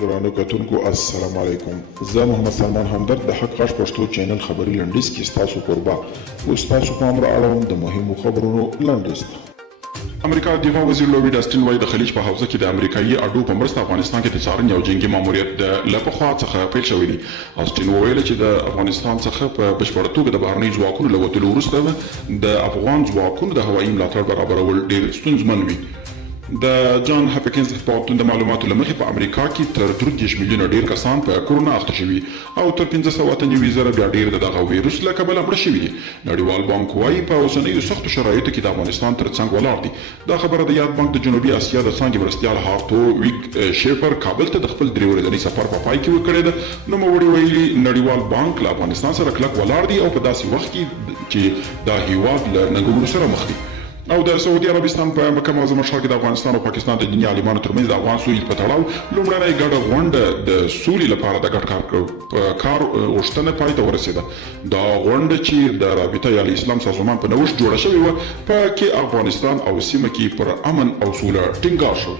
ګرانو کتونکو السلام علیکم. زه محمد سلمان همدرد د حق غږ پښتو چینل خبري لنډیز کې ستاسو کوربه اوس تاسو پام را اړوم د مهمو خبرونو لنډیز ته. امریکا دفاع وزیر لوید اسټن وایي د خلیج په حوزه کې د امریکایي اډو په مرسته افغانستان کې د څارنې او جنګي ماموریت د لپخوا څخه پیل شوی دی. اسټن وویل چې د افغانستان څخه په بشپړه توګه د بهرنۍ ځواکونو له وتلو وروسته د افغان ځواکونو د هوایي ملاتړ برابرول ډېر ستونزمن وي. د جان هاپکینز پوهنتون د معلوماتو له مخې په امریکا کې تر 33 میلیونه ډیر کسان په کورونا اخته شوي او تر 1590 زره بیا ډیر د دغه ویروس له کبله مړه شوي دي. نړیوال بانک وایي په اوسنیو سختو شرایطو کې د افغانستان تر څنګ ولاړ دي. دا خبره د یاد بانک د جنوبي اسیا د څانګې مرستیال هارتو ویګ شیفر کابل ته د خپل 3 ورځني سفر په پای کې وکړی ده. نوموړي ویلي نړیوال بانک له افغانستان سره کلک ولاړ دی او په داسې وخت کې چې دا هیواد له ننګونو سره مخ دی. او د سعودي عربستان په مکه معظمه ښار کې د افغانستان او پاکستان د دیني عالمانو ترمنځ د افغان سولې په تړاو لومړنۍ ګډه غونډه د سولې لپاره د ګډ کار غوښتنه پای ته ورسېده. دا غونډه چې د رابطه یا اسلام سازمان په نوښت جوړه شوې وه په کې افغانستان او سیمه کې پر امن او سوله ټینګار شو.